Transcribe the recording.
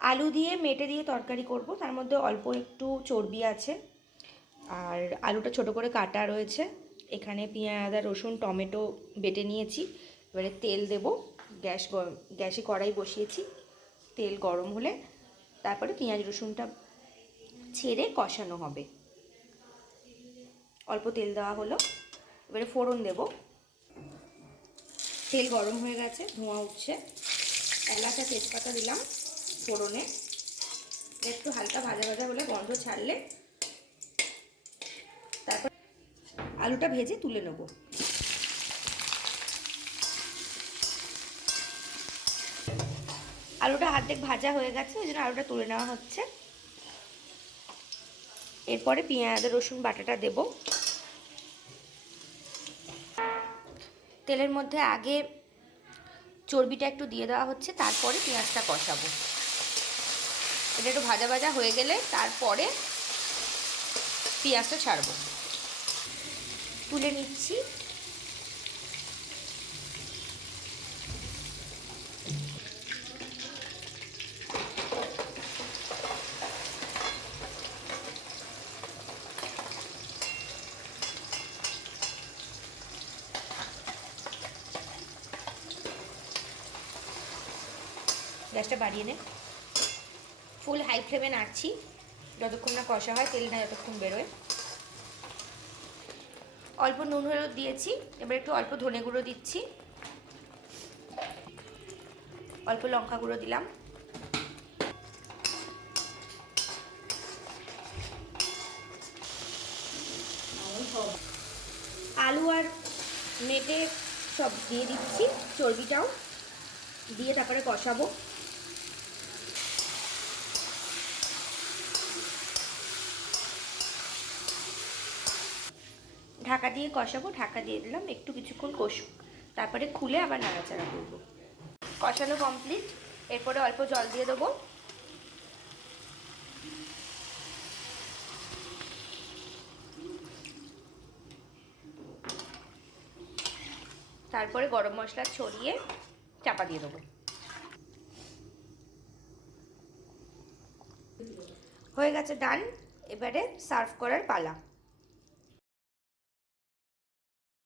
আলু দিয়ে মেটে দিয়ে তরকারি করব, তার মধ্যে অল্প একটু চর্বি আছে আর আলুটা ছোট করে কাটা রয়েছে। এখানে পেঁয়াজ আদা রসুন টমেটো বেটে নিয়েছি। এবারে তেল দেব, গ্যাসে কড়াই বসিয়েছি। তেল গরম হলে তারপরে পেঁয়াজ রসুনটা ছেড়ে কষানো হবে। অল্প তেল দেওয়া হলো, এবারে ফোড়ন দেব। তেল গরম হয়ে গেছে, ধোঁয়া উঠছে। এলাচ আর তেজপাতা দিলাম ফোড়নে। একটু হালকা ভাজা ভাজা হলে, গন্ধ ছাড়লে তারপর আলুটা ভেজে তুলে নেব। আলুটা অর্ধেক ভাজা হয়ে গেছে, ওই জন্য আলুটা তুলে নেওয়া হচ্ছে। এরপরে পেঁয়াজ রসুন বাটাটা দেব। তেলের মধ্যে আগে চর্বিটা একটু দিয়ে দেওয়া হচ্ছে, তারপরে পেঁয়াজটা কষাবো। এটা একটু ভাজা ভাজা হয়ে গেলে তারপরে পেঁয়াজটা ছাড়বো। তুলে নিচ্ছি। গ্যাসটা বাড়িয়ে নে। ফুল হাই ফ্লেমে নাড়ছি যতক্ষণ না কষা হয়, তেল না যতক্ষণ বেরোয়। অল্প নুন হলুদ দিয়েছি, এবার একটু অল্প ধনে গুঁড়ো দিচ্ছি, অল্প লঙ্কা গুঁড়ো দিলাম। আলু আর মেটে সব দিয়ে দিচ্ছি, চর্বিটাও দিয়ে তারপরে কষাবো। ঢাকা দিয়ে কষাবো, ঢাকা দিয়ে দিলাম, একটু কিছুক্ষণ কষুক, তারপরে খুলে আবার নাড়াচাড়া করবো। কষানো কমপ্লিট, এরপরে অল্প জল দিয়ে দেবো। তারপরে গরম মশলা ছড়িয়ে চাপা দিয়ে দেবো। হয়ে গেছে, ডান। এবারে সার্ভ করার পালা।